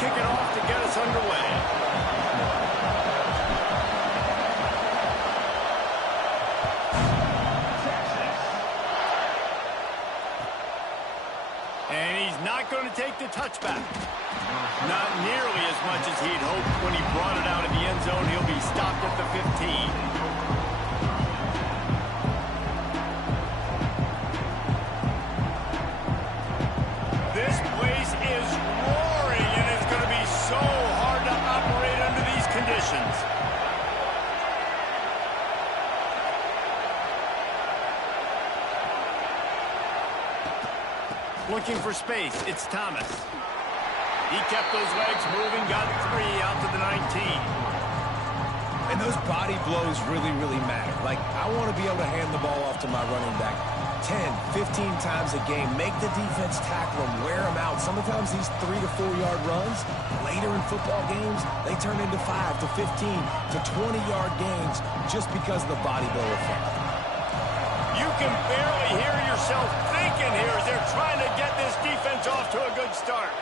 kick it off to get us underway. And he's not going to take the touchback. Not nearly as much as he'd hoped when he brought it out of the end zone. He'll be stopped at the 15. This place is roaring, and it's going to be so hard to operate under these conditions. Looking for space, it's Thomas. He kept those legs moving, got 3 out to the 19. And those body blows really, really matter. Like, I want to be able to hand the ball off to my running back 10, 15 times a game. Make the defense tackle him, wear him out. Sometimes these 3 to 4 yard runs, later in football games, they turn into 5 to 15 to 20 yard gains just because of the body blow effect. You can barely hear yourself thinking here as they're trying to get this defense off to a good start.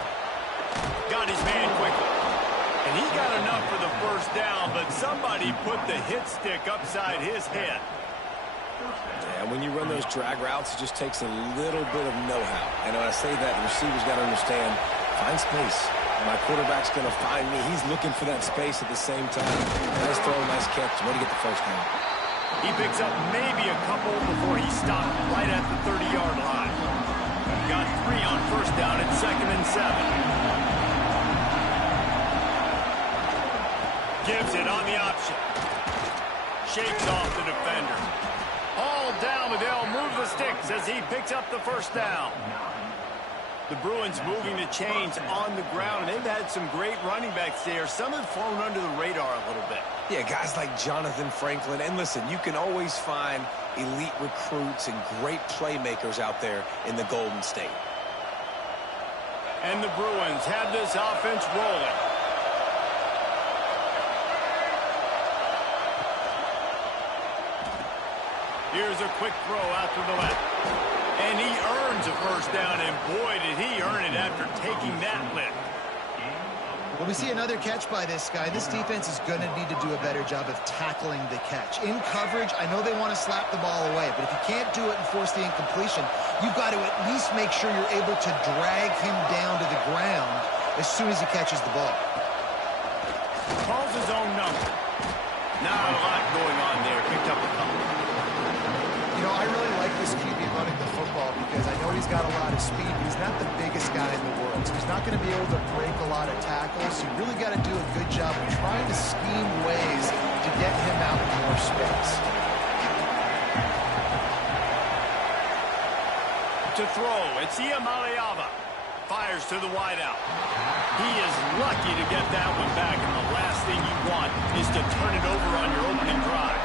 Got his man quickly. And he got enough for the first down, but somebody put the hit stick upside his head. Yeah, when you run those drag routes, it just takes a little bit of know-how. And when I say that, the receiver's got to understand, find space. My quarterback's going to find me. He's looking for that space at the same time. Nice throw, nice catch. Way to get the first down. He picks up maybe a couple before he stopped right at the 30-yard line. Got 3 on first down at 2nd and 7. Gives it on the option. Shakes off the defender. All down, but they'll move the sticks as he picks up the first down. The Bruins moving the chains on the ground. They've had some great running backs there. Some have flown under the radar a little bit. Yeah, guys like Jonathan Franklin. And listen, you can always find elite recruits and great playmakers out there in the Golden State. And the Bruins have this offense rolling. Here's a quick throw out to the left. And he earns a first down, and boy, did he earn it after taking that lift. Well, we see another catch by this guy. This defense is going to need to do a better job of tackling the catch. In coverage, I know they want to slap the ball away, but if you can't do it and force the incompletion, you've got to at least make sure you're able to drag him down to the ground as soon as he catches the ball. Calls his own number. Not a lot going on there. Picked up a couple. You know, I really like this QB running the football because I know he's got a lot of speed, but he's not the biggest guy in the world. So he's not going to be able to break a lot of tackles. You really got to do a good job of trying to scheme ways to get him out in more space. To throw, it's Iamaleava. Fires to the wideout. He is lucky to get that one back, and the last thing you want is to turn it over on your opening drive.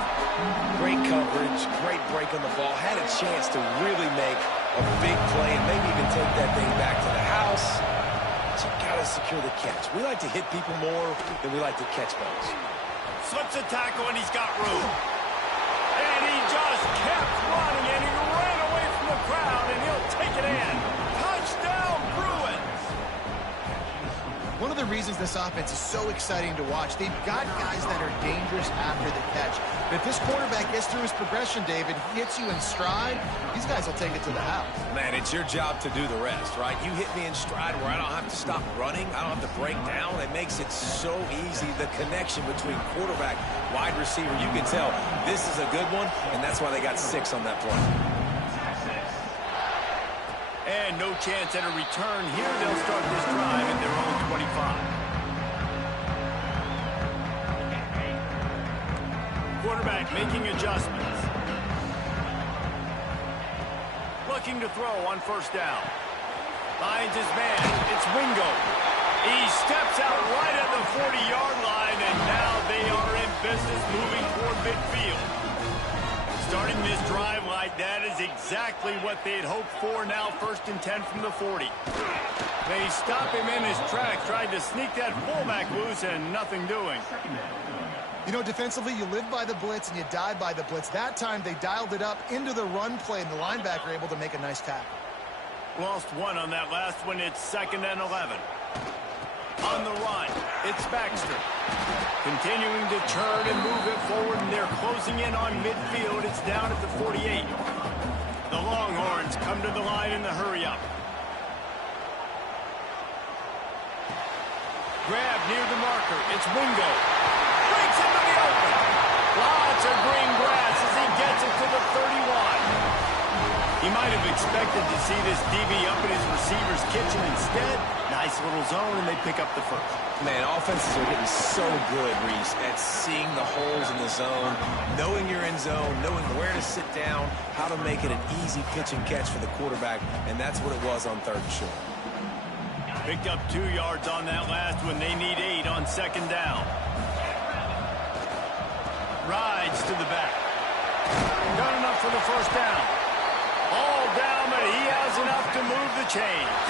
Great coverage, great break on the ball. Had a chance to really make a big play and maybe even take that thing back to the house. But you got to secure the catch. We like to hit people more than we like to catch balls. Slips a tackle, and he's got room. And he just kept running, and he ran away from the crowd, and he'll take it in. Touchdown, Bruins! One of the reasons this offense is so exciting to watch, they've got guys that are dangerous after the catch. But if this quarterback gets through his progression, David, he hits you in stride, these guys will take it to the house. Man, it's your job to do the rest, right? You hit me in stride where I don't have to stop running. I don't have to break down. It makes it so easy. The connection between quarterback, wide receiver, you can tell this is a good one, and that's why they got 6 on that play. And no chance at a return here. They'll start this drive at their own 25. Quarterback making adjustments. Looking to throw on first down. Finds his man. It's Wingo. He steps out right at the 40-yard line, and now they are in business moving toward midfield. Starting this drive like that is exactly what they'd hoped for. Now 1st and 10 from the 40. They stop him in his tracks, tried to sneak that fullback loose, and nothing doing. You know, defensively, you live by the blitz and you die by the blitz. That time, they dialed it up into the run play, and the linebacker able to make a nice tackle. Lost one on that last one. It's 2nd and 11. On the run, it's Baxter. Continuing to turn and move it forward, and they're closing in on midfield. It's down at the 48. The Longhorns come to the line in the hurry-up. Grab near the marker. It's Wingo. Breaks into the open. Lots of green grass as he gets it to the 31. He might have expected to see this DB up in his receiver's kitchen. Instead, nice little zone, and they pick up the first. Man, offenses are getting so good, Reese, at seeing the holes in the zone, knowing you're in zone, knowing where to sit down, how to make it an easy pitch and catch for the quarterback, and that's what it was on 3rd and short. Picked up 2 yards on that last one. They need 8 on 2nd down. Rides to the back. Got enough for the 1st down. All down, but he has enough to move the chains.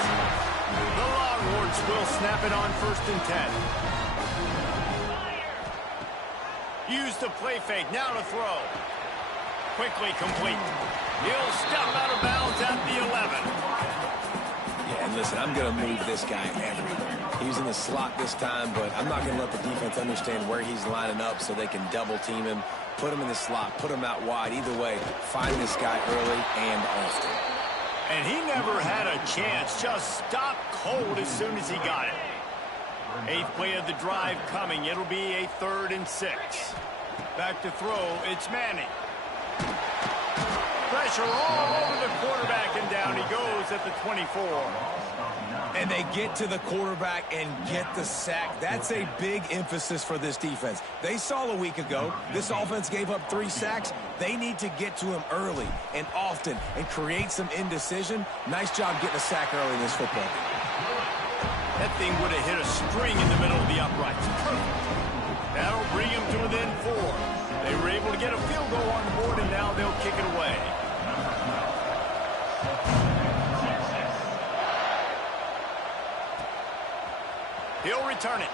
The Longhorns will snap it on 1st and 10. Use the play fake. Now to throw. Quickly complete. He'll step out of bounds at the 11. Yeah, and listen, I'm going to move this guy everywhere. He's in the slot this time, but I'm not going to let the defense understand where he's lining up so they can double team him, put him in the slot, put him out wide. Either way, find this guy early and often. And he never had a chance. Just stopped cold as soon as he got it. 8th play of the drive coming. It'll be a 3rd and 6. Back to throw. It's Manning. Pressure all over the quarterback, and down he goes at the 24. And they get to the quarterback and get the sack. That's a big emphasis for this defense. They saw a week ago, this offense gave up 3 sacks. They need to get to him early and often and create some indecision. Nice job getting a sack early in this football game. That thing would have hit a string in the middle of the uprights. That'll bring him to within 4. They were able to get a field goal on the board, and now they'll kick it away. He'll return it.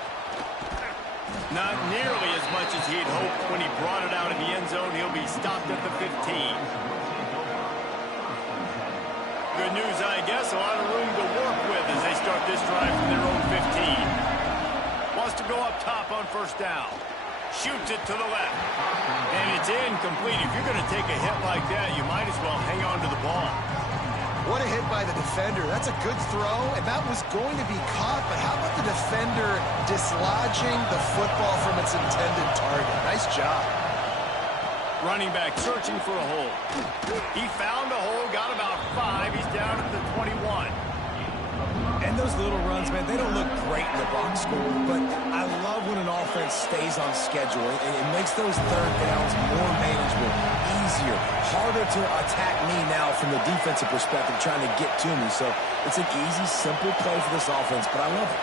Not nearly as much as he'd hoped when he brought it out of the end zone. He'll be stopped at the 15. Good news, I guess. A lot of room to work with as they start this drive from their own 15. Wants to go up top on 1st down. Shoots it to the left. And it's incomplete. If you're going to take a hit like that, you might as well hang on to the ball. What a hit by the defender. That's a good throw, and that was going to be caught, but how about the defender dislodging the football from its intended target? Nice job. Running back searching for a hole. He found a hole, got about 5. He's down at the 21. And those little runs, man, they don't look great in the box score, but I love when an offense stays on schedule, and it makes those 3rd downs more manageable, easier, harder to attack me now from the defensive perspective, trying to get to me. So it's an easy, simple play for this offense, but I love it.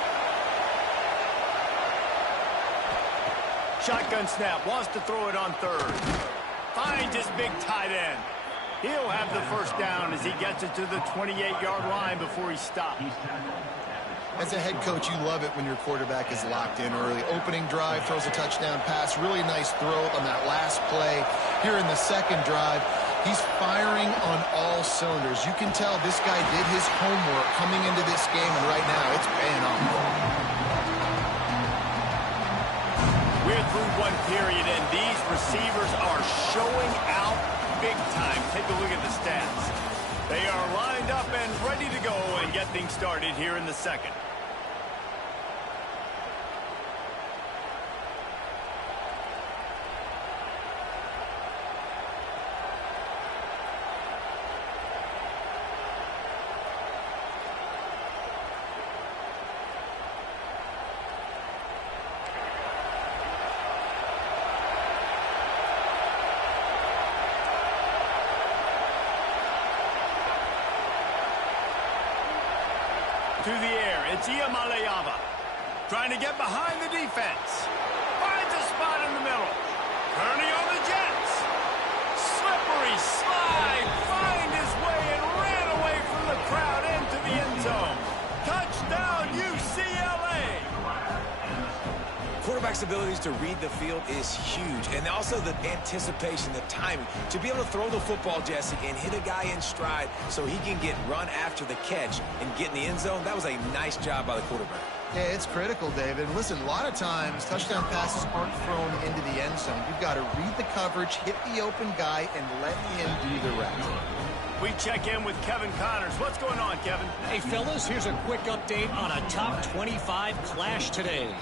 Shotgun snap, wants to throw it on 3rd. Finds his big tight end. He'll have the 1st down as he gets it to the 28-yard line before he stops. As a head coach, you love it when your quarterback is locked in early. Opening drive, throws a touchdown pass. Really nice throw on that last play. Here in the 2nd drive, he's firing on all cylinders. You can tell this guy did his homework coming into this game, and right now it's paying off. We're through 1 period, and these receivers are showing out big time. Take a look at the stats. They are lined up and ready to go and get things started here in the 2nd. To the air, it's Iamaleava. Trying to get behind the defense. Finds a spot in the middle. Turning on the Jets. Slippery slide. Find his way and ran away from the crowd into the end zone. Touchdown, UCLA. Quarterback's abilities to read the field is huge, and also the anticipation, the timing. To be able to throw the football, Jesse, and hit a guy in stride so he can get run after the catch and get in the end zone, that was a nice job by the quarterback. Yeah, it's critical, David. Listen, a lot of times touchdown passes aren't thrown into the end zone. You've got to read the coverage, hit the open guy, and let him do the rest. We check in with Kevin Connors. What's going on, Kevin? Hey, fellas, here's a quick update on a top 25 clash today.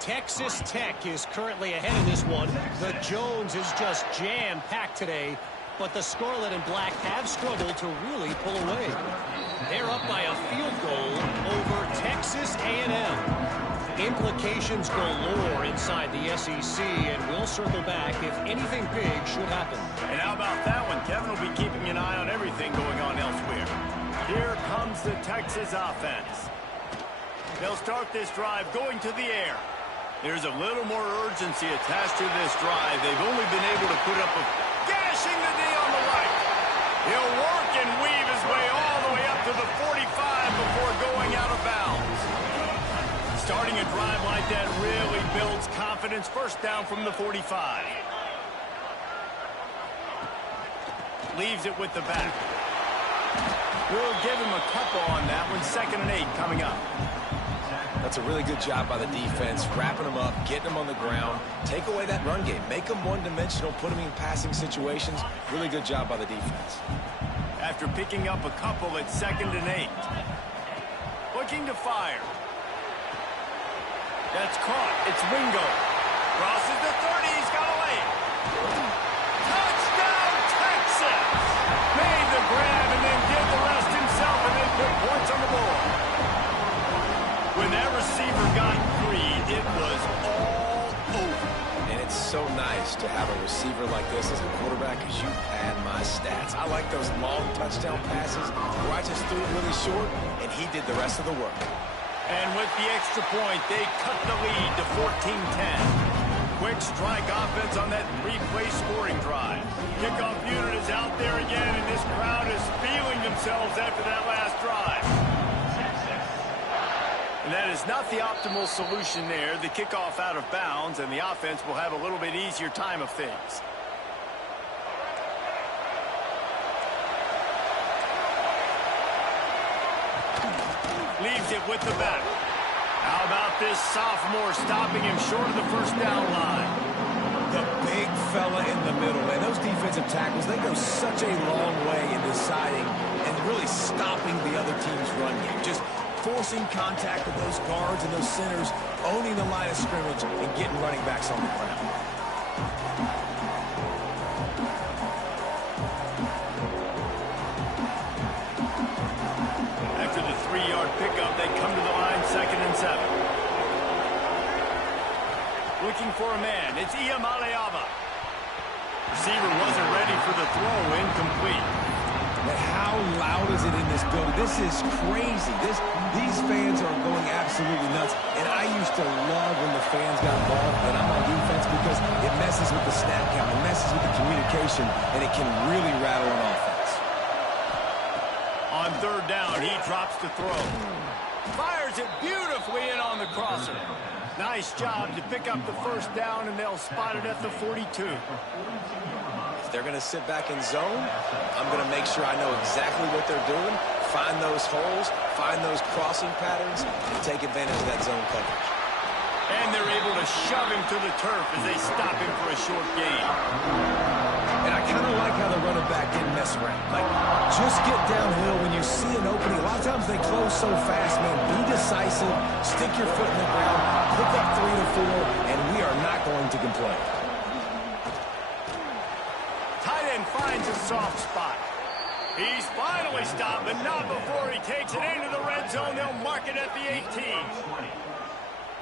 Texas Tech is currently ahead of this one. The Jones is just jam-packed today, but the Scarlet and Black have struggled to really pull away. They're up by a field goal over Texas A&M. Implications galore inside the SEC, and we'll circle back if anything big should happen. And how about that one? Kevin will be keeping an eye on everything going on elsewhere. Here comes the Texas offense. They'll start this drive going to the air. There's a little more urgency attached to this drive. They've only been able to put up a gashing the knee on the right. He'll work and weave his way all the way up to the 45 before going out of bounds. Starting a drive like that really builds confidence. First down from the 45. Leaves it with the back. We'll give him a couple on that one. 2nd and 8 coming up. That's a really good job by the defense, wrapping them up, getting them on the ground, take away that run game, make them one-dimensional, put them in passing situations. Really good job by the defense. After picking up a couple at 2nd and 8. Looking to fire. That's caught. It's Wingo. Crosses the 30. He's got away. Touchdown, Texas! Made the grab and then did the rest himself and then put points on the board. When that receiver got free, it was all over. And it's so nice to have a receiver like this as a quarterback because you pad my stats. I like those long touchdown passes where I just threw it really short and he did the rest of the work. And with the extra point, they cut the lead to 14-10. Quick strike offense on that 3-play scoring drive. Kickoff unit is out there again, and this crowd is feeling themselves after that last drive. And that is not the optimal solution there. The kickoff out of bounds, and the offense will have a little bit easier time of things. Leaves it with the back. How about this sophomore stopping him short of the first down line? The big fella in the middle, and those defensive tackles, they go such a long way in deciding and really stopping the other team's run game. Just forcing contact with those guards and those centers, owning the line of scrimmage, and getting running backs on the ground. After the 3-yard pickup, they come to the line 2nd and 7. Looking for a man. It's Iamaleava. Receiver wasn't ready for the throw. Incomplete. But how loud is it in this building? This is crazy. These fans are going absolutely nuts. And I used to love when the fans got involved and I'm on defense because it messes with the snap count, it messes with the communication, and it can really rattle an offense. On 3rd down, he drops to throw. Fires it beautifully in on the crosser. Nice job to pick up the first down, and they'll spot it at the 42. If they're going to sit back in zone, I'm going to make sure I know exactly what they're doing, find those holes, find those crossing patterns, and take advantage of that zone coverage. And they're able to shove him to the turf as they stop him for a short gain. And I kind of like how the running back didn't mess around. Like, just get downhill when you see an opening. A lot of times they close so fast, man. Be decisive, stick your foot in the ground, pick up 3 to 4, and we are not going to complain. Tight end finds a soft spot. He's finally stopped, but not before he takes it into the red zone. They'll mark it at the 18.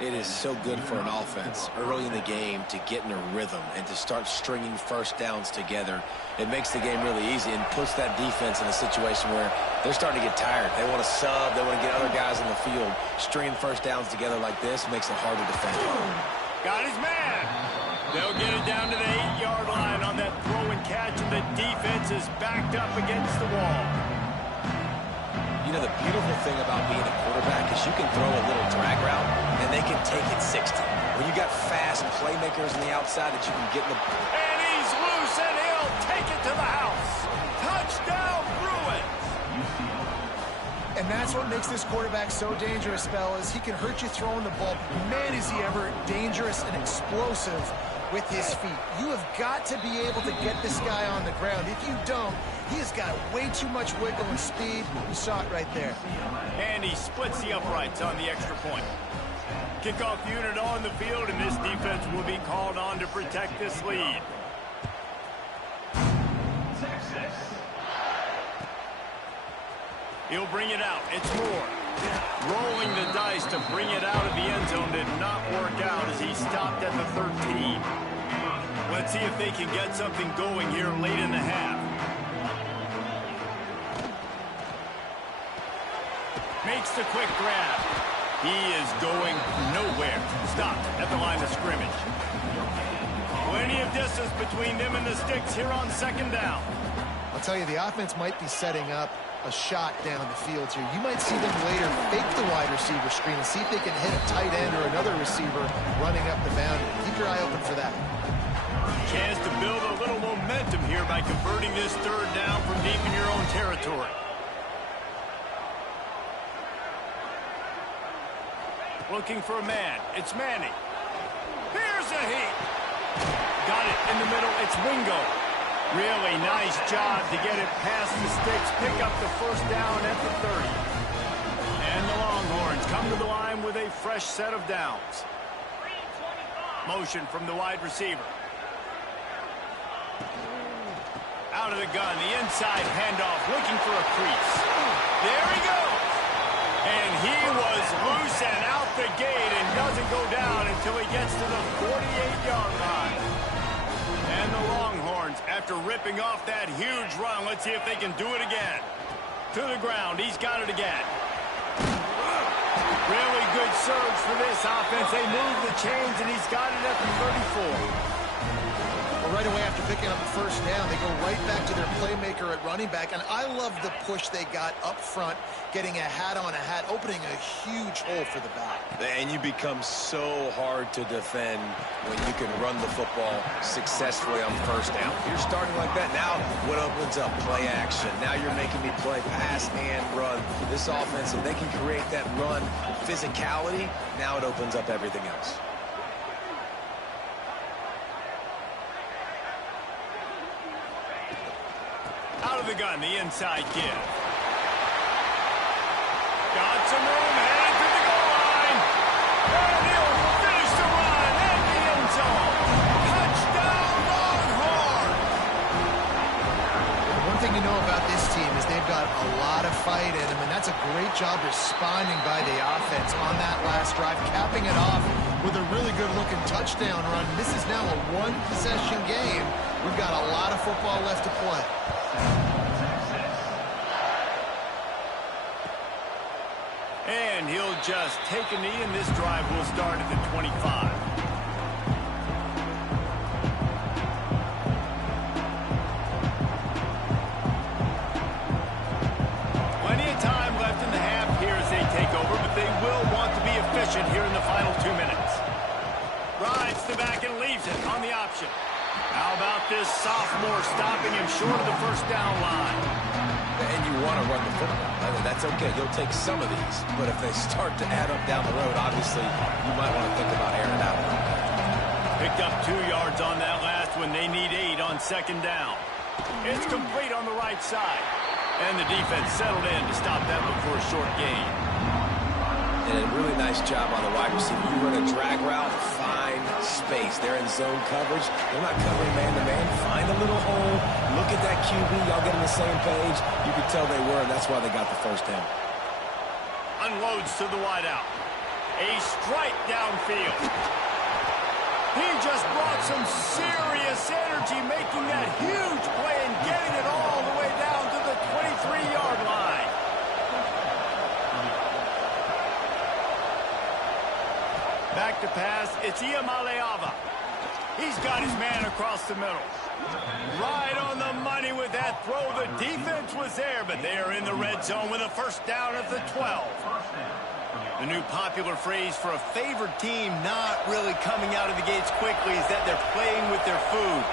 It is so good for an offense early in the game to get in a rhythm and to start stringing first downs together. It makes the game really easy and puts that defense in a situation where they're starting to get tired. They want to sub. They want to get other guys in the field. Stringing first downs together like this makes it hard to defend. Got his man. They'll get it down to the 8-yard line on that throw and catch, and the defense is backed up against the wall. You know, the beautiful thing about being a quarterback is you can throw a little drag route, and they can take it 60. When you got fast playmakers on the outside that you can get in the... And he's loose, and he'll take it to the house. Touchdown, Bruins. And that's what makes this quarterback so dangerous, fellas. He can hurt you throwing the ball. Man, is he ever dangerous and explosive with his feet. You have got to be able to get this guy on the ground. If you don't, he has got way too much wiggle and speed. You saw it right there. And he splits the uprights on the extra point. Kickoff unit on the field, and this defense will be called on to protect this lead. He'll bring it out. It's Moore. Rolling the dice to bring it out of the end zone did not work out as he stopped at the 13. Let's see if they can get something going here late in the half. Makes the quick grab. He is going nowhere. Stopped at the line of scrimmage. Plenty of distance between them and the sticks here on second down. I'll tell you, the offense might be setting up a shot down the field here. You might see them later fake the wide receiver screen and see if they can hit a tight end or another receiver running up the boundary. Keep your eye open for that. Chance to build a little momentum here by converting this third down from deep in your own territory. Looking for a man. It's Manning. Here's a heat. Got it in the middle. It's Wingo. Really nice job to get it past the sticks. Pick up the first down at the 30. And the Longhorns come to the line with a fresh set of downs. Motion from the wide receiver. Out of the gun. The inside handoff. Looking for a crease. There he goes. And he was loose and out the gate and doesn't go down until he gets to the 48-yard line. And the Longhorns, after ripping off that huge run, let's see if they can do it again. To the ground. He's got it again. Really good surge for this offense. They move the chains, and he's got it at the 34. Well, right away after picking up the first down, they go right back to their playmaker at running back. And I love the push they got up front, getting a hat on a hat, opening a huge hole for the back. And you become so hard to defend when you can run the football successfully on first down. You're starting like that. Now what opens up? Play action. Now you're making me play pass and run. This offense, if they can create that run physicality, now it opens up everything else. Out of the gun, the inside give. Got some room, headed to the goal line. And he'll finish the run at the end zone. Touchdown, Longhorns! One thing you know about this team is they've got a lot of fight in them, and that's a great job responding by the offense on that last drive, capping it off with a really good-looking touchdown run. This is now a one-possession game. We've got a lot of football left to play. And he'll just take a knee, and this drive will start at the 25. Plenty of time left in the half here as they take over, but they will want to be efficient here in the final 2 minutes. Rides the back and leaves it on the option. How about this sophomore stopping him short of the first down line? And you want to run the football. I mean, that's okay. You'll take some of these. But if they start to add up down the road, obviously, you might want to think about airing it out a little bit. Picked up 2 yards on that last one. They need 8 on second down. It's complete on the right side. And the defense settled in to stop that one for a short gain. And a really nice job on the wide receiver. You run a drag route, find space. They're in zone coverage. They're not covering man-to-man. Find a little hole. Look at that QB. Y'all get on the same page. You could tell they were, and that's why they got the first down. Unloads to the wideout. A strike downfield. He just brought some serious energy, making that huge play and getting it all the way down to the 23-yard line. Back to pass, it's Iamaleava. He's got his man across the middle. Right on the money with that throw. The defense was there, but they are in the red zone with a first down at the 12. The new popular phrase for a favored team not really coming out of the gates quickly is that they're playing with their food.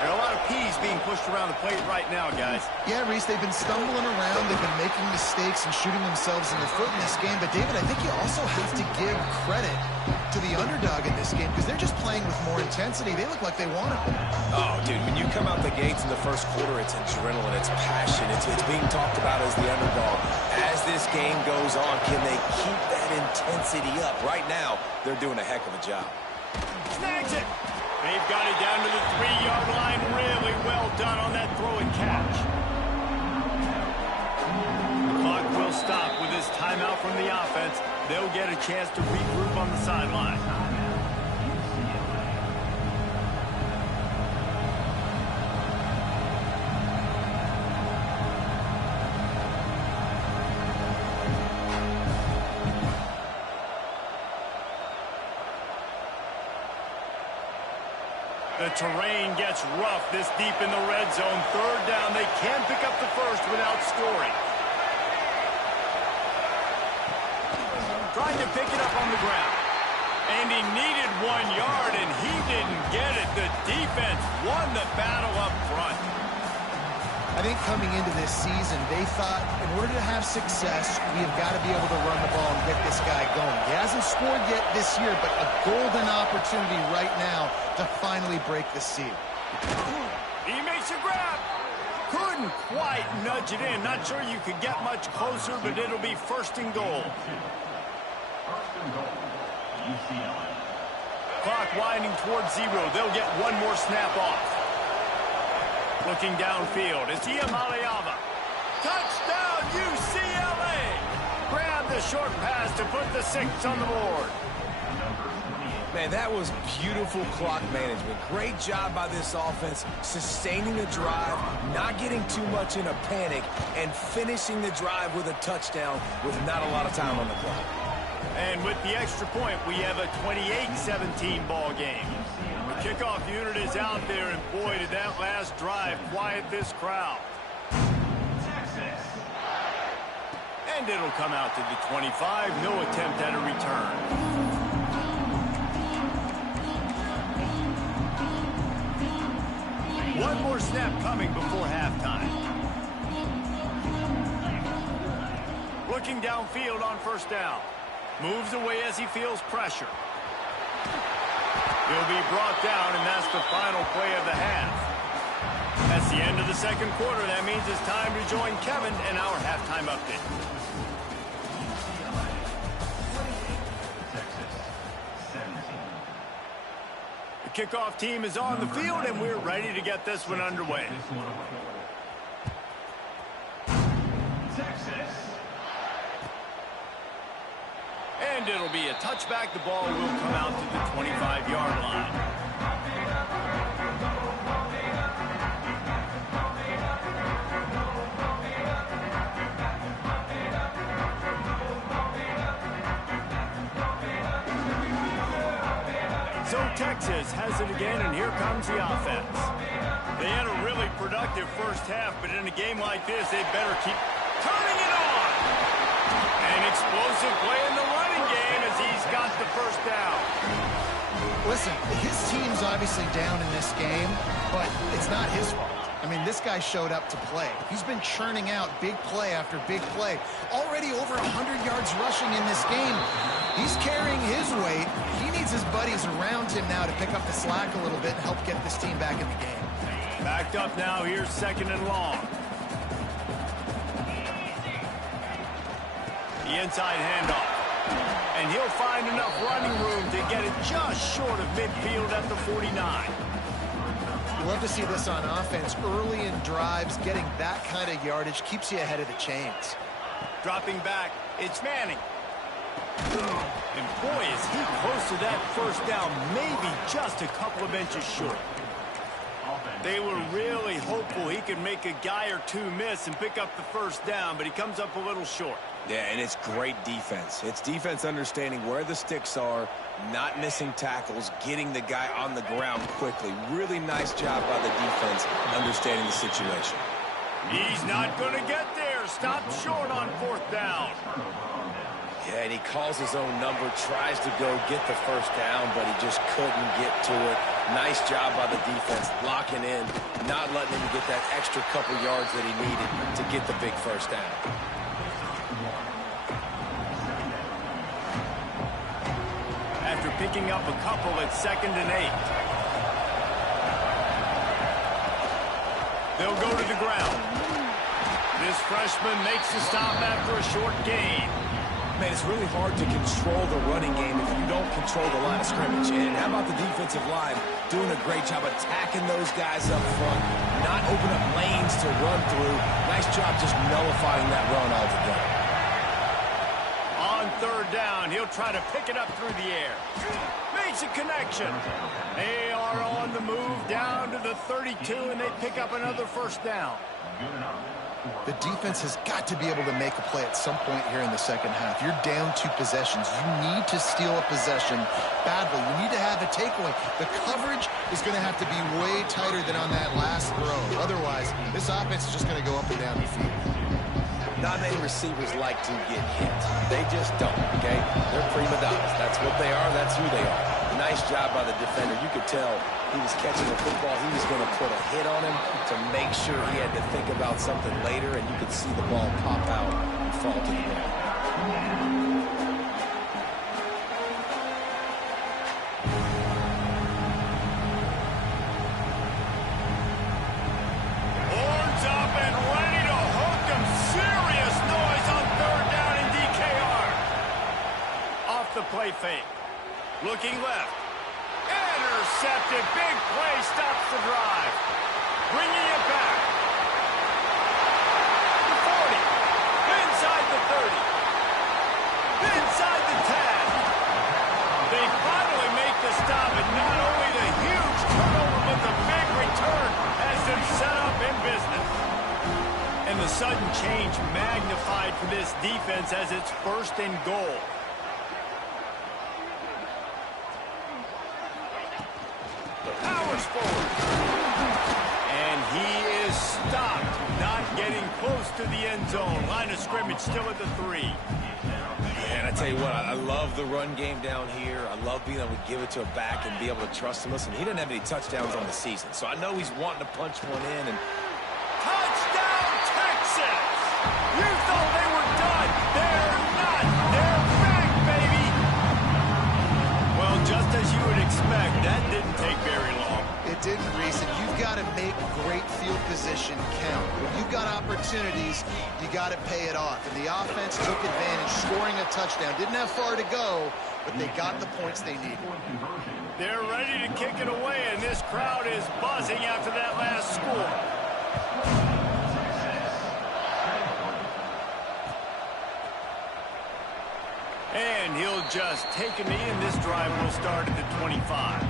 There are a lot of P's being pushed around the plate right now, guys. Yeah, Reese, they've been stumbling around. They've been making mistakes and shooting themselves in the foot in this game. But, David, I think you also have to give credit to the underdog in this game because they're just playing with more intensity. They look like they want it. Oh, dude, when you come out the gates in the first quarter, it's adrenaline, it's passion, it's being talked about as the underdog. As this game goes on, can they keep that intensity up? Right now, they're doing a heck of a job. Snags it. They've got it down to the 3-yard line. Really well done on that throw and catch. The clock will stop with this timeout from the offense. They'll get a chance to regroup on the sideline. The terrain gets rough this deep in the red zone. Third down. They can pick up the first without scoring. Trying to pick it up on the ground. And he needed 1 yard, and he didn't get it. The defense won the battle up front. I think coming into this season, they thought in order to have success, we have got to be able to run the ball and get this guy going. He hasn't scored yet this year, but a golden opportunity right now to finally break the seal. He makes a grab. Couldn't quite nudge it in. Not sure you could get much closer, but it'll be first and goal. First and goal, UCLA. Clock winding towards 0. They'll get one more snap off. Looking downfield, it's Iamaleava. Touchdown, UCLA! Grab the short pass to put the 6 on the board. Man, that was beautiful clock management. Great job by this offense, sustaining the drive, not getting too much in a panic, and finishing the drive with a touchdown with not a lot of time on the clock. And with the extra point, we have a 28-17 ball game. The kickoff unit is out there, and boy, did that last drive quiet this crowd. And it'll come out to the 25. No attempt at a return. One more snap coming before halftime. Looking downfield on first down. Moves away as he feels pressure. He'll be brought down, and that's the final play of the half. That's the end of the second quarter. That means it's time to join Kevin and our halftime update. The kickoff team is on the field, and we're ready to get this one underway. And it'll be a touchback. The ball will come out to the 25-yard line. So Texas has it again, and here comes the offense. They had a really productive first half, but in a game like this, they better keep turning it on. An explosive play in the running game as he's got the first down. Listen, his team's obviously down in this game, but it's not his fault. I mean, this guy showed up to play. He's been churning out big play after big play. Already over 100 yards rushing in this game. He's carrying his weight. He needs his buddies around him now to pick up the slack a little bit and help get this team back in the game. Backed up now. Here's second and long. The inside handoff. And he'll find enough running room to get it just short of midfield at the 49. You love to see this on offense. Early in drives, getting that kind of yardage keeps you ahead of the chains. Dropping back, it's Manning. And boy, is he close to that first down, maybe just a couple of inches short. They were really hopeful he could make a guy or two miss and pick up the first down, but he comes up a little short. Yeah, and it's great defense. It's defense understanding where the sticks are, not missing tackles, getting the guy on the ground quickly. Really nice job by the defense understanding the situation. He's not going to get there. Stopped short on fourth down. Yeah, and he calls his own number, tries to go get the first down, but he just couldn't get to it. Nice job by the defense, locking in, not letting him get that extra couple yards that he needed to get the big first down. After picking up a couple, it's 2nd and 8. They'll go to the ground. This freshman makes the stop after a short gain. Man, it's really hard to control the running game if you don't control the line of scrimmage. And how about the defensive line doing a great job attacking those guys up front, not open up lanes to run through. Nice job just nullifying that run altogether. On 3rd down, he'll try to pick it up through the air. Makes a connection. They are on the move down to the 32, and they pick up another first down. The defense has got to be able to make a play at some point here in the second half. You're down 2 possessions. You need to steal a possession badly. You need to have a takeaway. The coverage is going to have to be way tighter than on that last throw. Otherwise, this offense is just going to go up and down the field. Not many receivers like to get hit. They just don't, okay? They're prima donnas. That's what they are. That's who they are. Nice job by the defender. You could tell he was catching the football. He was going to put a hit on him to make sure he had to think about something later, and you could see the ball pop out and fall to the ground. Play fake. Looking left. Intercepted. Big play stops the drive. Bringing it back. The 40. Inside the 30. Inside the 10. They finally make the stop, and not only the huge turnover, but the big return has them set up in business. And the sudden change magnified for this defense as it's 1st and goal. Powers forward. And he is stopped, not getting close to the end zone. Line of scrimmage still at the 3. And I tell you what, I love the run game down here. I love being able to give it to a back and be able to trust him. Listen, he doesn't have any touchdowns on the season, so I know he's wanting to punch one in. And touchdown, Texas! You thought they were done. They're not. They're back, baby! Well, just as you would expect, that didn't take very long. It didn't, Reese, and you've got to make great field position count. When you've got opportunities, you got to pay it off. And the offense took advantage, scoring a touchdown. Didn't have far to go, but they got the points they needed. They're ready to kick it away, and this crowd is buzzing after that last score. And he'll just take a knee, and this drive will start at the 25.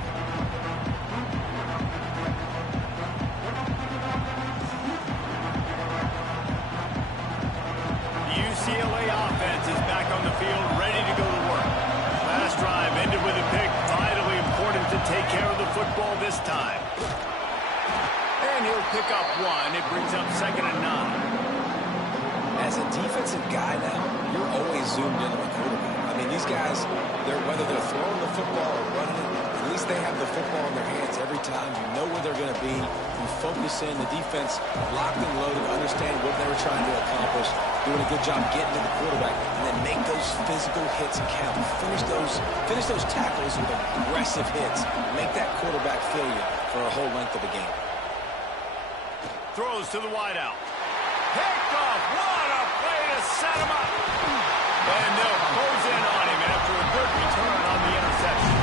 The UCLA offense is back on the field, ready to go to work. Last drive ended with a pick. Vitally important to take care of the football this time. And he'll pick up 1. It brings up 2nd and 9. as a defensive guy now, you're always zoomed in on the quarterback. I mean, these guys, whether they're throwing the football or running it, at least they have the football in their hands every time. You know where they're going to be. You focus in. The defense locked and loaded, understand what they were trying to accomplish, doing a good job getting to the quarterback, and then make those physical hits count. Finish those tackles with aggressive hits. Make that quarterback feel you for a whole length of a game. Throws to the wideout. Picked off. What a play to set him up. And they'll close in on him after a good return on the interception.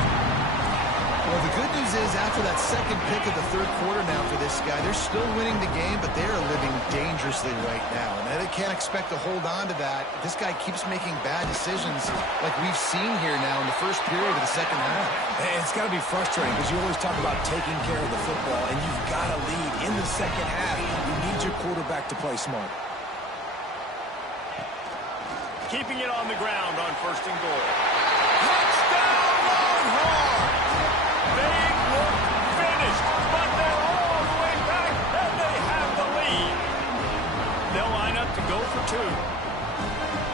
Well, the good news is after that second pick of the third quarter now for this guy, they're still winning the game, but they are living dangerously right now. And they can't expect to hold on to that. This guy keeps making bad decisions like we've seen here now in the first period of the second half. And it's got to be frustrating because you always talk about taking care of the football, and you've got to lead in the second half. You need your quarterback to play smart. Keeping it on the ground on 1st and goal. Touchdown, Longhorns! They look finished, but they're all the way back, and they have the lead. They'll line up to go for 2.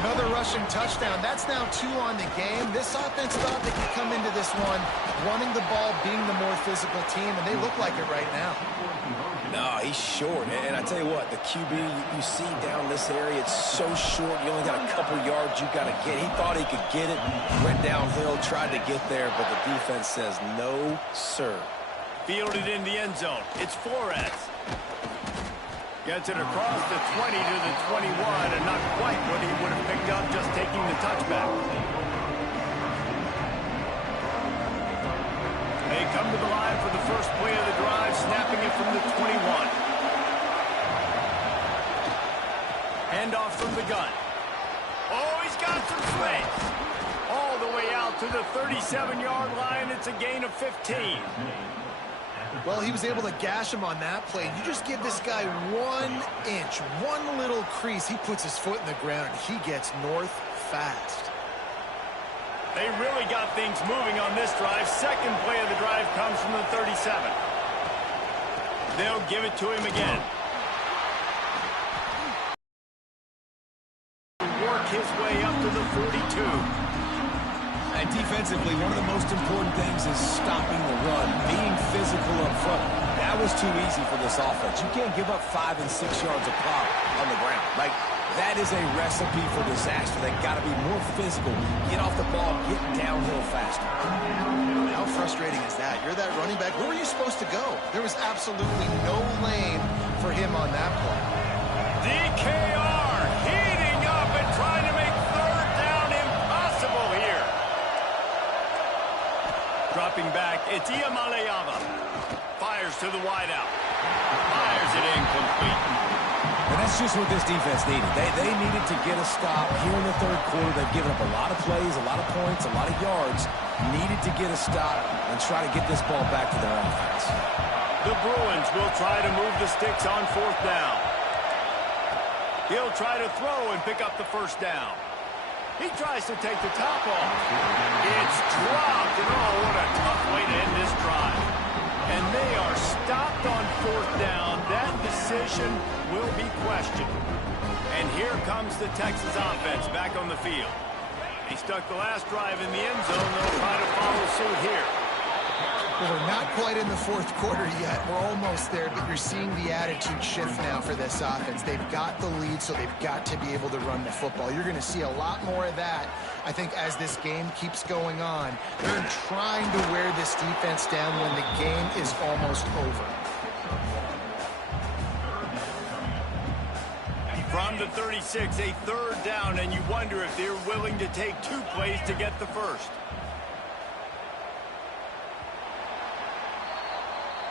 Another rushing touchdown. That's now 2 on the game. This offense thought they could come into this one running the ball, being the more physical team, and they look like it right now. No, he's short. And I tell you what, the QB, you see down this area, it's so short. You only got a couple yards you got to get. He thought he could get it, went downhill, tried to get there, but the defense says no, sir. Fielded in the end zone. It's Flores. Gets it across the 20 to the 21, and not quite what he would have picked up just taking the touchback. They come to the line for the first play of the drive, snapping it from the 21. Handoff from the gun. Oh, he's got some space. All the way out to the 37-yard line. It's a gain of 15. Well, he was able to gash him on that play. You just give this guy 1 inch, one little crease. He puts his foot in the ground, and he gets north fast. They really got things moving on this drive. Second play of the drive comes from the 37. They'll give it to him again. Work his way up to the 42. And defensively, one of the most important things is stopping the run, being physical up front. That was too easy for this offense. You can't give up 5 and 6 yards of pop on the ground. Like, that is a recipe for disaster. They got to be more physical, get off the ball, get downhill faster. How frustrating is that? You're that running back. Where were you supposed to go? There was absolutely no lane for him on that play. DKR heating up and trying to make third down impossible here. Dropping back, it's Iamaleava. Fires to the wideout. Fires it incomplete. And that's just what this defense needed. They needed to get a stop here in the third quarter. They've given up a lot of plays, a lot of points, a lot of yards. Needed to get a stop and try to get this ball back to their offense. The Bruins will try to move the sticks on fourth down. He'll try to throw and pick up the first down. He tries to take the top off. It's dropped, and oh, what a tough way to end this drive. And they are stopped on fourth down. That decision will be questioned. And here comes the Texas offense back on the field. They stuck the last drive in the end zone. They'll try to follow suit here. Well, we're not quite in the fourth quarter yet. We're almost there, but you're seeing the attitude shift now for this offense. They've got the lead, so they've got to be able to run the football. You're going to see a lot more of that, I think, as this game keeps going on. They're trying to wear this defense down when the game is almost over. From the 36, a third down, and you wonder if they're willing to take 2 plays to get the first.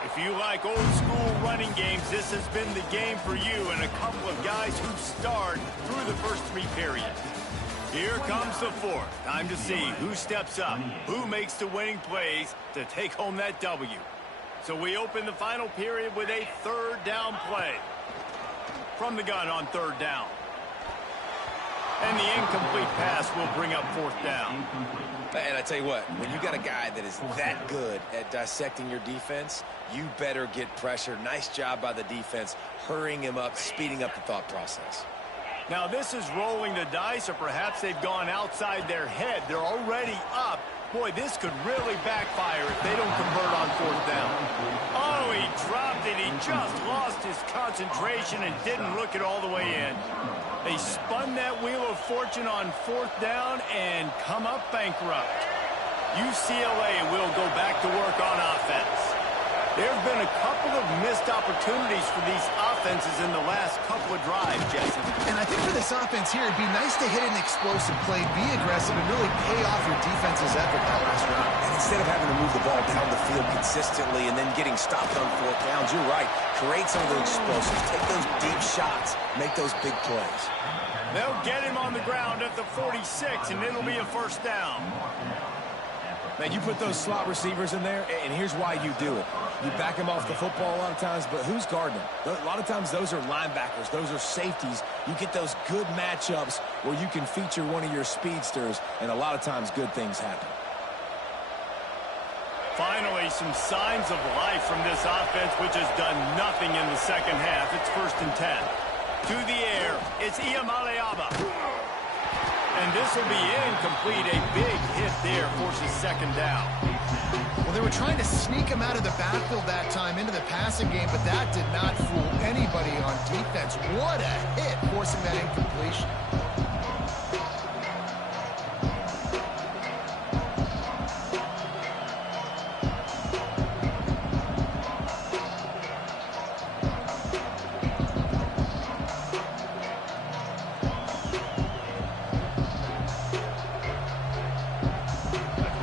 If you like old-school running games, this has been the game for you and a couple of guys who starred through the first 3 periods. Here comes the fourth. Time to see who steps up, who makes the winning plays to take home that W. So we open the final period with a third down play. From the gun on third down. And the incomplete pass will bring up fourth down. And I tell you what, when you got a guy that is that good at dissecting your defense, you better get pressure. Nice job by the defense, hurrying him up, speeding up the thought process. Now this is rolling the dice, or perhaps they've gone outside their head. They're already up. Boy, this could really backfire if they don't convert on fourth down. Oh, he dropped it. He just lost his concentration and didn't look it all the way in. They spun that wheel of fortune on fourth down and come up bankrupt. UCLA will go back to work on offense. There have been a couple of missed opportunities for these offenses in the last couple of drives, Jesse. And I think for this offense here, it'd be nice to hit an explosive play, be aggressive, and really pay off your defense's effort that last round. And instead of having to move the ball down the field consistently and then getting stopped on fourth downs, you're right. Create some of those explosives. Take those deep shots. Make those big plays. They'll get him on the ground at the 46, and it'll be a first down. Man, you put those slot receivers in there, and here's why you do it. You back them off the football a lot of times, but who's guarding them? A lot of times those are linebackers. Those are safeties. You get those good matchups where you can feature one of your speedsters, and a lot of times good things happen. Finally, some signs of life from this offense, which has done nothing in the second half. It's 1st and 10. To the air, it's Iamaleava. And this will be incomplete. A big hit there forces second down. Well, they were trying to sneak him out of the backfield that time into the passing game, but that did not fool anybody on defense. What a hit, forcing that incompletion.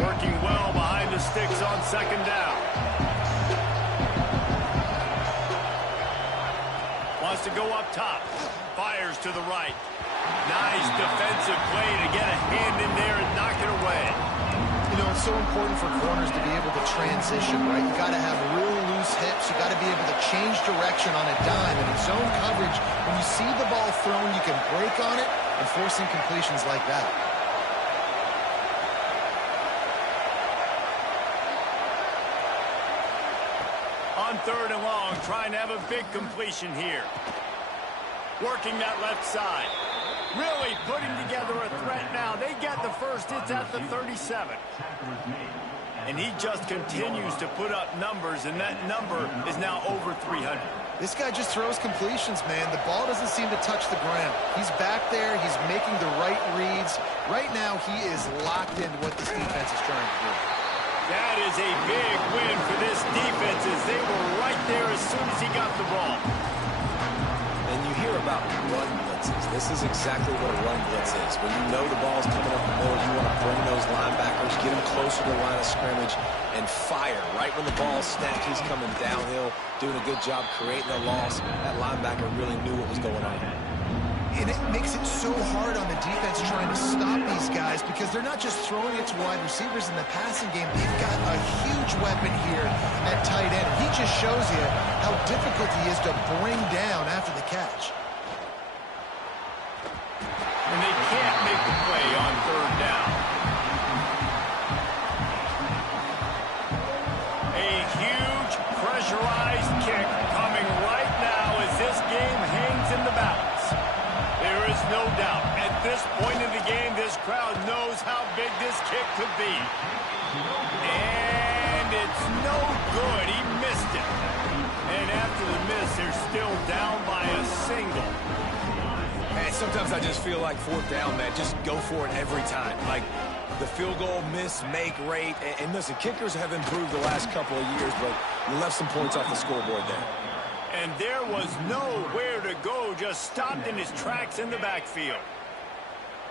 Working well behind the sticks on second down. Wants to go up top. Fires to the right. Nice defensive play to get a hand in there and knock it away. You know, it's so important for corners to be able to transition, right? You got to have real loose hips. You got to be able to change direction on a dime. And in zone coverage, when you see the ball thrown, you can break on it and force incompletions like that. On third and long, trying to have a big completion here. Working that left side. Really putting together a threat now. They get the first. It's at the 37. And he just continues to put up numbers, and that number is now over 300. This guy just throws completions, man. The ball doesn't seem to touch the ground. He's back there. He's making the right reads. Right now, he is locked into what this defense is trying to do. That is a big win for this defense as they were right there as soon as he got the ball. And you hear about run blitzes. This is exactly what a run blitz is. When you know the ball's coming up the middle, you want to bring those linebackers, get them closer to the line of scrimmage, and fire. Right when the ball's snapped, he's coming downhill, doing a good job creating a loss. That linebacker really knew what was going on. And it makes it so hard on the defense trying to stop these guys because they're not just throwing it to wide receivers in the passing game. They've got a huge weapon here at tight end. He just shows you how difficult he is to bring down after the catch. And they can't make the play on third down. A huge pressurized kick coming right now as this game hangs in the balance. There is no doubt, at this point in the game, this crowd knows how big this kick could be. And it's no good. He missed it. And after the miss, they're still down by a single. Man, sometimes I just feel like fourth down, man. Just go for it every time. Like the field goal miss, make rate. And listen, kickers have improved the last couple of years, but you left some points off the scoreboard there. And there was nowhere to go, just stopped in his tracks in the backfield.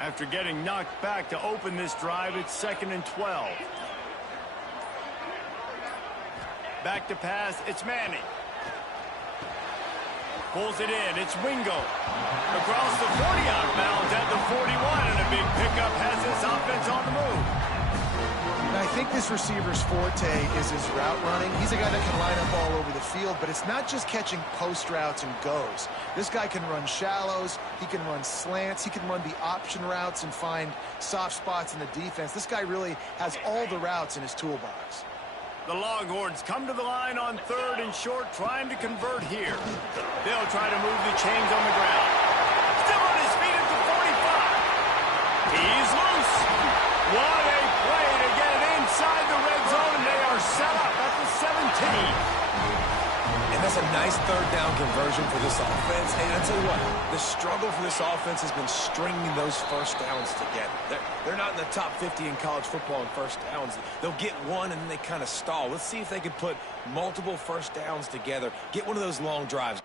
After getting knocked back to open this drive, it's 2nd and 12. Back to pass, it's Manning. Pulls it in, it's Wingo. Across the 40 outbounds at the 41, and a big pickup has this offense on the move. I think this receiver's forte is his route running. He's a guy that can line up all over the field, but it's not just catching post routes and goes. This guy can run shallows, he can run slants, he can run the option routes and find soft spots in the defense. This guy really has all the routes in his toolbox. The Longhorns come to the line on third and short, trying to convert here. They'll try to move the chains on the ground. Still on his feet at the 45. He's loose. What a play to get it inside the red zone, and they are set up at the 17. And that's a nice third down conversion for this offense. And I tell you what, the struggle for this offense has been stringing those first downs together. They're not in the top 50 in college football in first downs. They'll get one, and then they kind of stall. Let's see if they can put multiple first downs together, get one of those long drives.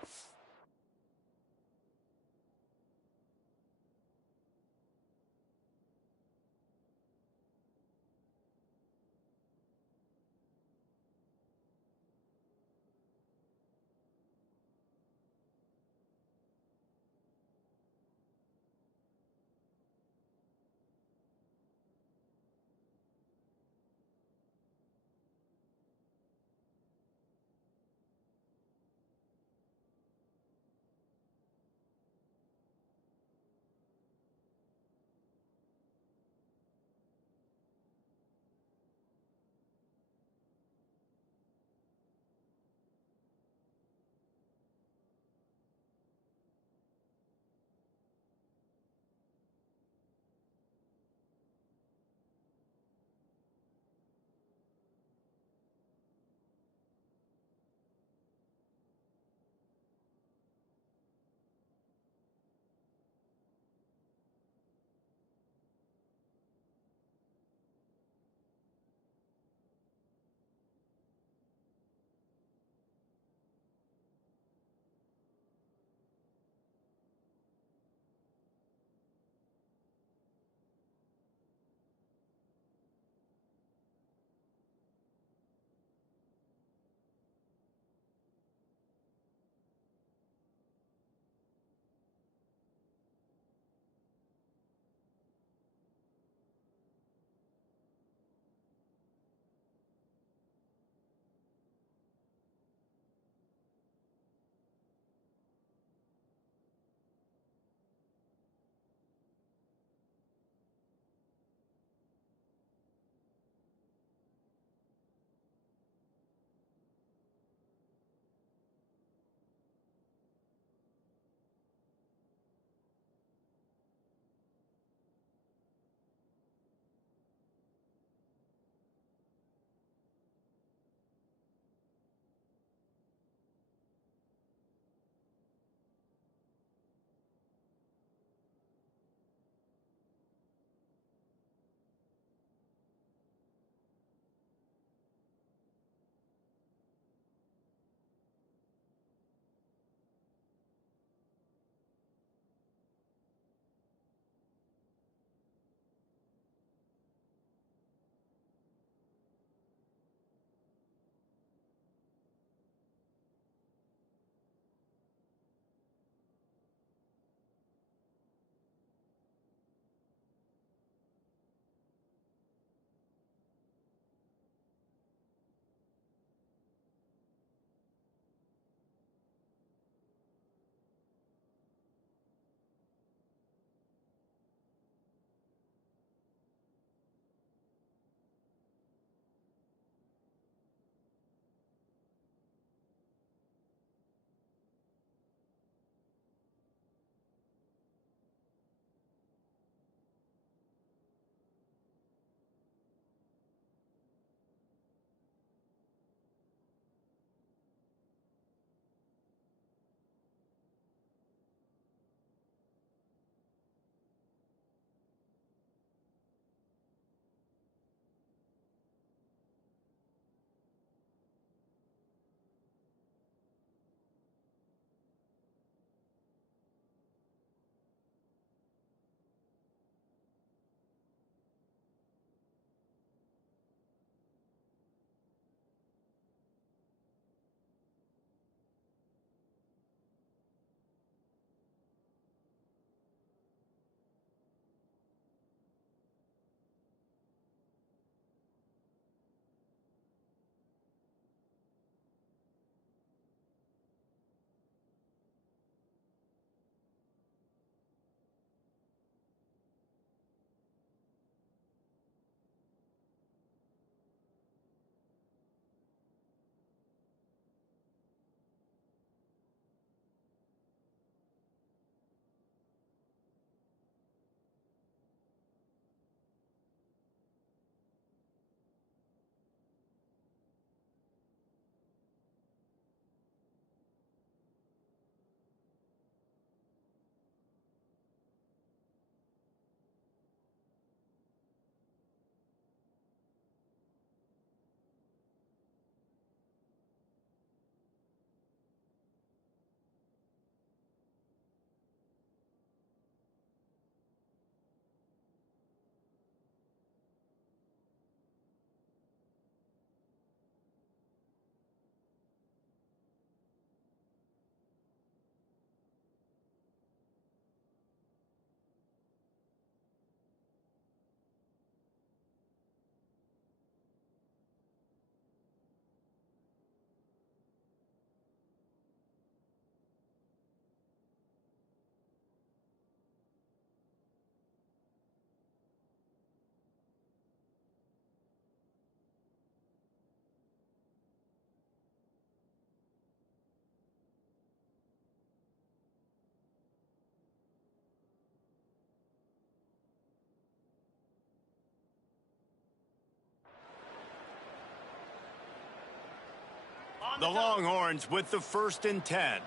The Longhorns with the 1st and 10.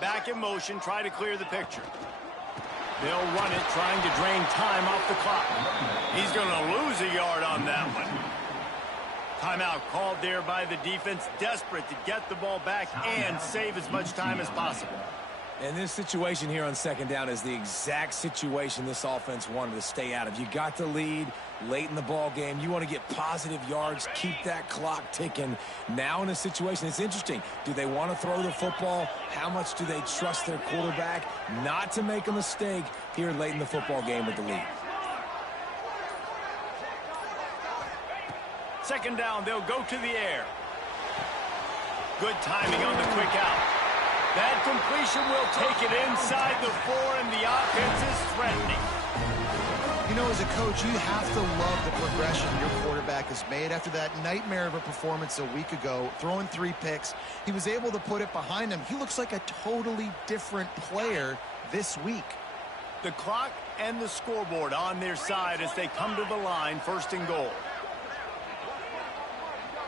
Back in motion, try to clear the picture. They'll run it, trying to drain time off the clock. He's going to lose a yard on that one. Timeout called there by the defense, desperate to get the ball back and save as much time as possible. And this situation here on 2nd down is the exact situation this offense wanted to stay out of. You got the lead late in the ball game. You want to get positive yards, keep that clock ticking. Now in a situation, it's interesting. Do they want to throw the football? How much do they trust their quarterback not to make a mistake here late in the football game with the lead? 2nd down, they'll go to the air. Good timing on the quick out. That completion will take it inside the 4, and the offense is threatening. You know, as a coach, you have to love the progression your quarterback has made. After that nightmare of a performance a week ago, throwing 3 picks, he was able to put it behind him. He looks like a totally different player this week. The clock and the scoreboard on their side as they come to the line, 1st and goal.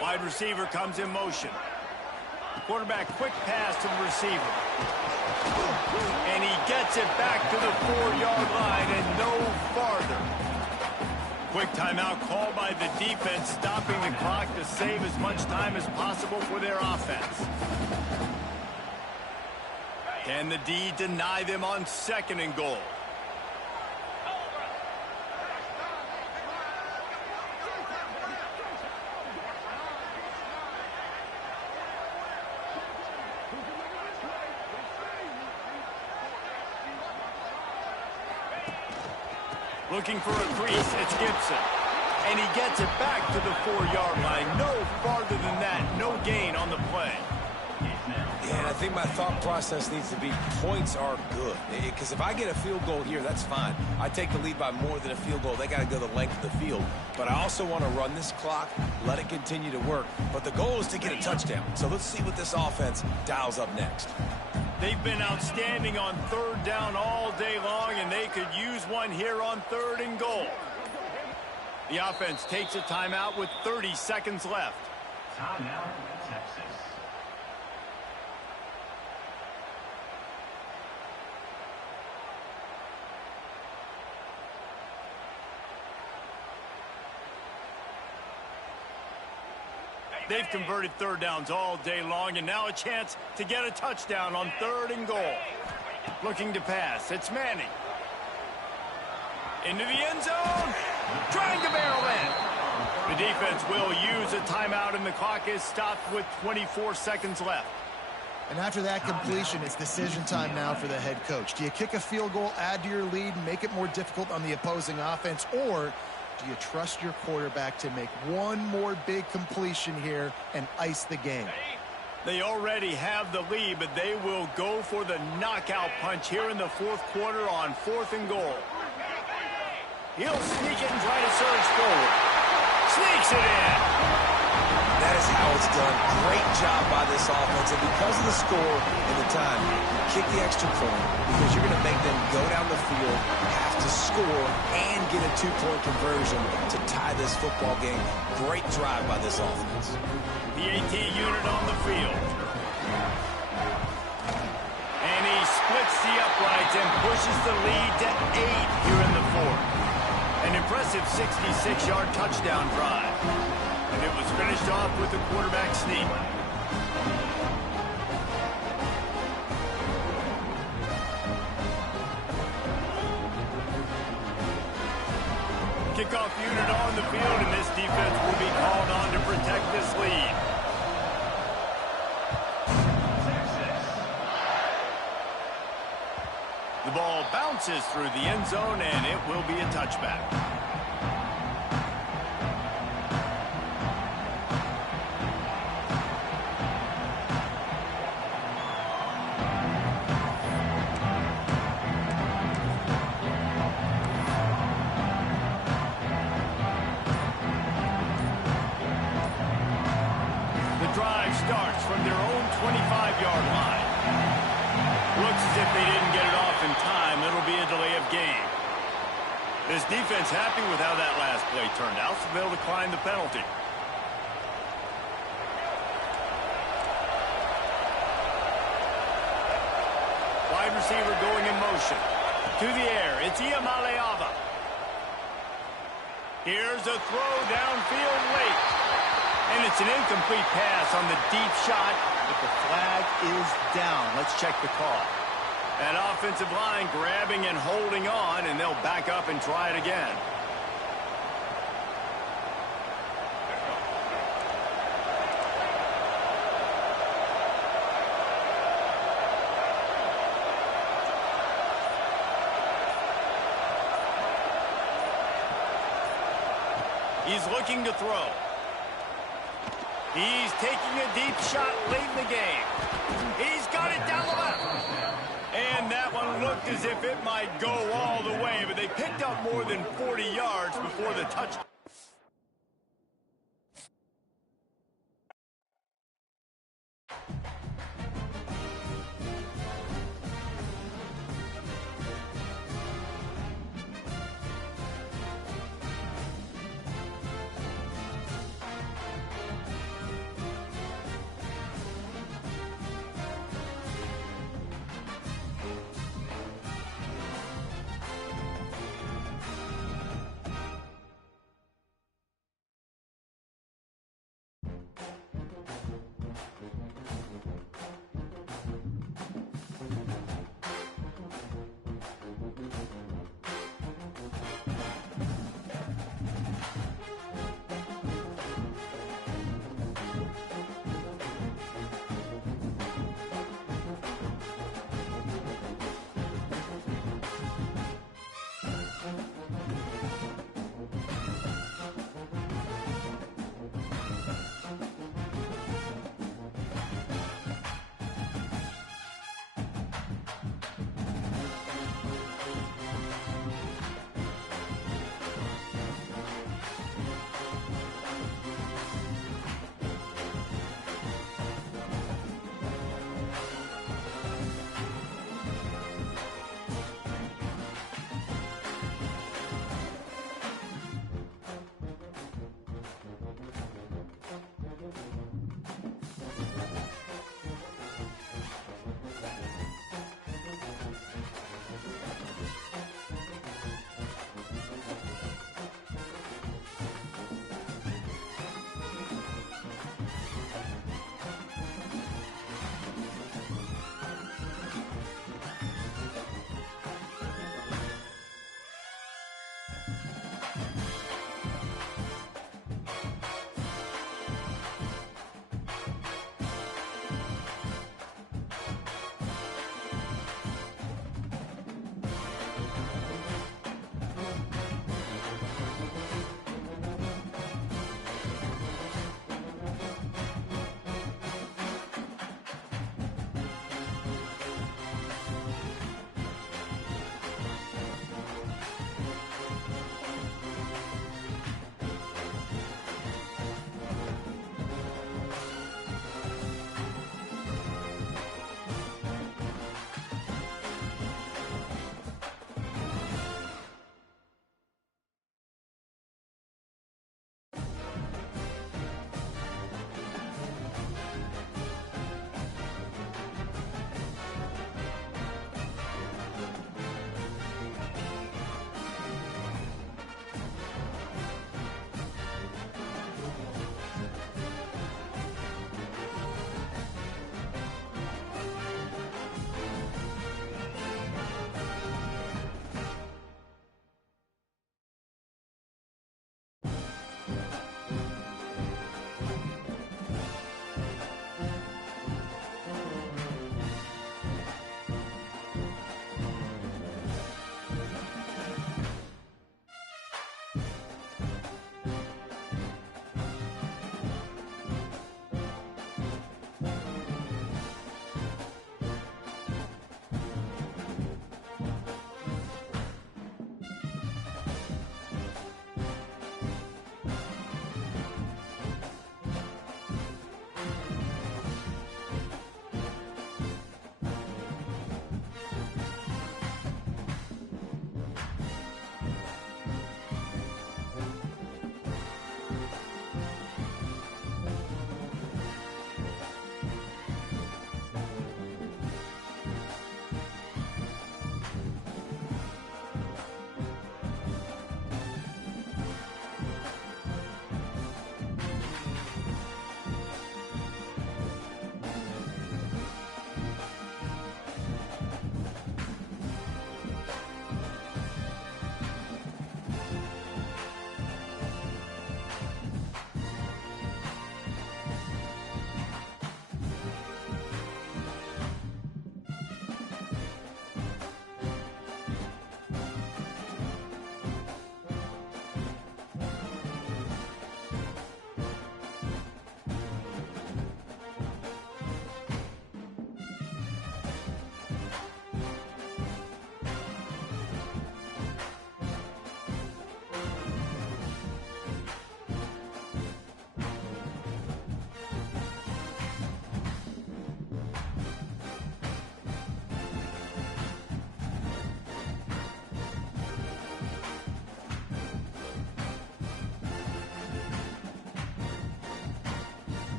Wide receiver comes in motion. Quarterback quick pass to the receiver. And he gets it back to the 4-yard line and no farther. Quick timeout called by the defense, stopping the clock to save as much time as possible for their offense. Can the D deny them on 2nd and goal? Looking for a crease, it's Gibson. And he gets it back to the 4-yard line. No farther than that, no gain on the play. Yeah, and I think my thought process needs to be points are good. Because if I get a field goal here, that's fine. I take the lead by more than a field goal. They got to go the length of the field. But I also want to run this clock, let it continue to work. But the goal is to get a touchdown. So let's see what this offense dials up next. They've been outstanding on 3rd down all day long, and they could use one here on 3rd and goal. The offense takes a timeout with 30 seconds left. Timeout, Texas. They've converted 3rd downs all day long, and now a chance to get a touchdown on 3rd and goal. Looking to pass, it's Manning. Into the end zone, trying to barrel in. The defense will use a timeout, and the clock is stopped with 24 seconds left. And after that completion, it's decision time now for the head coach. Do you kick a field goal, add to your lead, and make it more difficult on the opposing offense, or do you trust your quarterback to make one more big completion here and ice the game? They already have the lead, but they will go for the knockout punch here in the 4th quarter on 4th and goal. He'll sneak it and try to surge forward. Sneaks it in. That is how it's done. Great job by this offense. And because of the score and the time, kick the extra point because you're going to make them go down the field, have to score, and get a 2-point conversion to tie this football game. Great drive by this offense. The AT unit on the field. And he splits the uprights and pushes the lead to 8 here in the 4th. An impressive 66-yard touchdown drive. And it was finished off with the quarterback sneak. Kickoff unit on the field, and this defense will be called on to protect this lead. The ball bounces through the end zone, and it will be a touchback. Starts from their own 25-yard line. Looks as if they didn't get it off in time. It'll be a delay of game. This defense happy with how that last play turned out, so they'll decline the penalty. Wide receiver going in motion. To the air, it's Iamaleava. Here's a throw downfield late. And it's an incomplete pass on the deep shot, but the flag is down. Let's check the call. That offensive line grabbing and holding on, and they'll back up and try it again. He's looking to throw. He's taking a deep shot late in the game. He's got it down the left. And that one looked as if it might go all the way, but they picked up more than 40 yards before the touchdown.